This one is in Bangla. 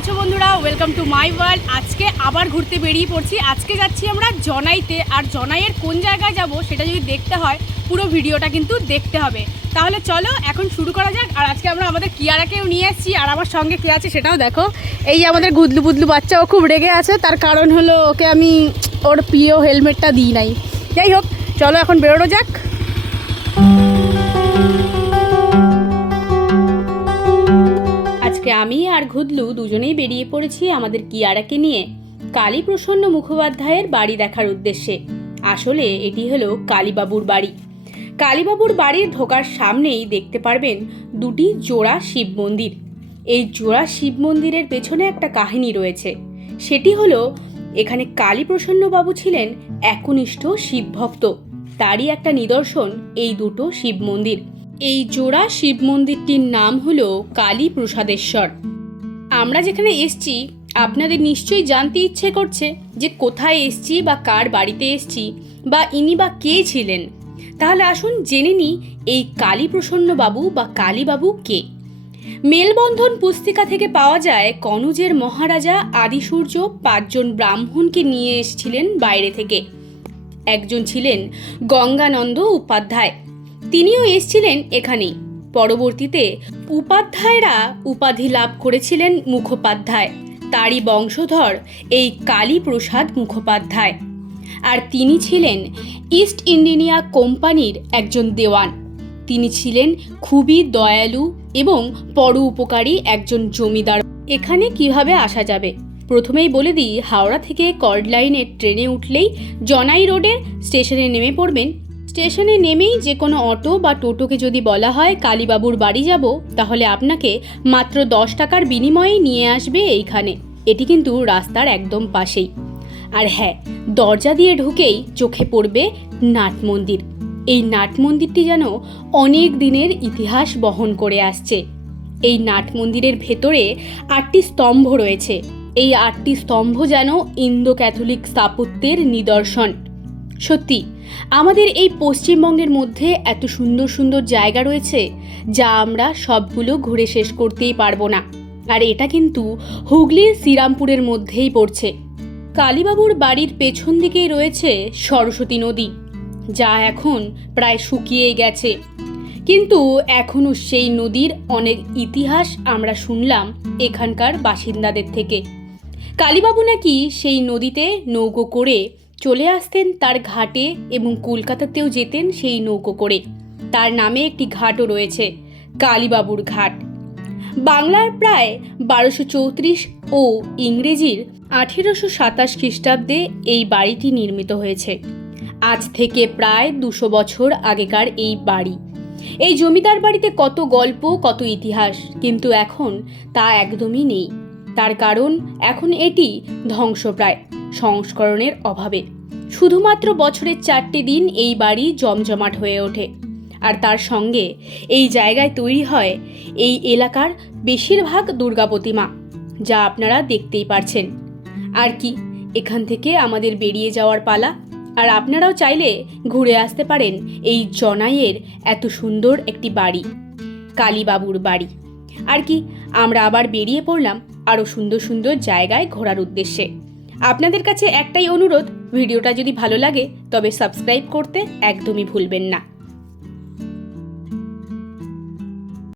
আছো বন্ধুরা? Welcome to my world. আজকে আবার ঘুরতে বেরিয়ে পড়ছি। আজকে যাচ্ছি আমরা জনাইতে। আর জনাইয়ের কোন জায়গায় যাব সেটা যদি দেখতে হয় পুরো ভিডিওটা কিন্তু দেখতে হবে। তাহলে চলো এখন শুরু করা যাক। আর আজকে আমরা আমাদের কিয়ারাকেও নিয়ে এসেছি। আর আমার সঙ্গে কে আছে সেটাও দেখো। এই যে আমাদের গুদলু বুদলু বাচ্চা, ও খুব রেগে আছে। তার কারণ হলো ওকে আমি ওর প্রিয় হেলমেটটা দিই নাই। যাই হোক, চলো এখন বেরোনো যাক। আজকে আমি আর ঘুদলু দুজনেই বেরিয়ে পড়েছি আমাদের কিয়ারাকে নিয়ে কালীপ্রসন্ন মুখোপাধ্যায়ের বাড়ি দেখার উদ্দেশ্যে। আসলে এটি হলো কালীবাবুর বাড়ি। কালীবাবুর বাড়ির ঢোকার সামনেই দেখতে পারবেন দুটি জোড়া শিব মন্দির। এই জোড়া শিব মন্দিরের পেছনে একটা কাহিনী রয়েছে। সেটি হলো এখানে কালীপ্রসন্ন বাবু ছিলেন একনিষ্ঠ শিব ভক্ত। তারই একটা নিদর্শন এই দুটো শিব মন্দির। এই জোড়া শিব মন্দিরটির নাম হলো কালী প্রসাদেশ্বর। আমরা যেখানে এসছি আপনাদের নিশ্চয়ই জানতে ইচ্ছে করছে যে কোথায় এসছি বা কার বাড়িতে এসছি বা ইনি বা কে ছিলেন। তাহলে আসুন জেনে নিই এই কালীপ্রসন্ন বাবু বা কালীবাবু কে। মেলবন্ধন পুস্তিকা থেকে পাওয়া যায় কনৌজের মহারাজা আদিসূর্য 5 জন ব্রাহ্মণকে নিয়ে এসেছিলেন বাইরে থেকে। একজন ছিলেন গঙ্গানন্দ উপাধ্যায়, তিনিও এসেছিলেন এখানেই। পরবর্তীতে উপাধ্যায়রা উপাধি লাভ করেছিলেন মুখোপাধ্যায়। তারই বংশধর এই কালীপ্রসাদ মুখোপাধ্যায়। আর তিনি ছিলেন ইস্ট ইন্ডিয়া কোম্পানির একজন দেওয়ান। তিনি ছিলেন খুবই দয়ালু এবং পরোপকারী একজন জমিদার। এখানে কিভাবে আসা যাবে প্রথমেই বলে দিই, হাওড়া থেকে কর্ড লাইনের ট্রেনে উঠলেই জনাই রোডের স্টেশনে নেমে পড়বেন। স্টেশনে নেমেই যে কোনো অটো বা টোটোকে যদি বলা হয় কালীবাবুর বাড়ি যাব, তাহলে আপনাকে মাত্র 10 টাকার বিনিময়ে নিয়ে আসবে এইখানে। এটি কিন্তু রাস্তার একদম পাশেই। আর হ্যাঁ, দরজা দিয়ে ঢুকেই চোখে পড়বে নাট মন্দির। এই নাট মন্দিরটি যেন অনেক দিনের ইতিহাস বহন করে আসছে। এই নাট মন্দিরের ভেতরে 8টি স্তম্ভ রয়েছে। এই 8টি স্তম্ভ যেন ইন্দো ক্যাথলিক স্থাপত্যের নিদর্শন। সত্যি আমাদের এই পশ্চিমবঙ্গের মধ্যে এত সুন্দর সুন্দর জায়গা রয়েছে যা আমরা সবগুলো ঘুরে শেষ করতেই পারবো না। আর এটা কিন্তু হুগলির শ্রীরামপুরের মধ্যেই পড়ছে। কালীবাবুর বাড়ির পেছন দিকেই রয়েছে সরস্বতী নদী, যা এখন প্রায় শুকিয়ে গেছে। কিন্তু এখনও সেই নদীর অনেক ইতিহাস আমরা শুনলাম এখানকার বাসিন্দাদের থেকে। কালীবাবু নাকি সেই নদীতে নৌকো করে চলে আসতেন তার ঘাটে এবং কলকাতাতেও যেতেন সেই নৌকো করে। তার নামে একটি ঘাটও রয়েছে, কালীবাবুর ঘাট। বাংলার প্রায় 1234 ও ইংরেজির 1827 খ্রিস্টাব্দে এই বাড়িটি নির্মিত হয়েছে। আজ থেকে প্রায় 200 বছর আগেকার এই বাড়ি। এই জমিদার বাড়িতে কত গল্প, কত ইতিহাস, কিন্তু এখন তা একদমই নেই। তার কারণ এখন এটি ধ্বংসপ্রায়, সংস্করণের অভাবে। শুধুমাত্র বছরের 4টে দিন এই বাড়ি জমজমাট হয়ে ওঠে। আর তার সঙ্গে এই জায়গায় তৈরি হয় এই এলাকার বেশিরভাগ দুর্গা প্রতিমা, যা আপনারা দেখতেই পারছেন। আর কি, এখান থেকে আমাদের বেরিয়ে যাওয়ার পালা। আর আপনারাও চাইলে ঘুরে আসতে পারেন এই জনাইয়ের এত সুন্দর একটি বাড়ি, কালীবাবুর বাড়ি। আর কি, আমরা আবার বেরিয়ে পড়লাম আরও সুন্দর সুন্দর জায়গায় ঘোরার উদ্দেশ্যে। আপনাদের কাছে একটাই অনুরোধ, ভিডিওটা যদি ভালো লাগে তবে সাবস্ক্রাইব করতে একদমই ভুলবেন না।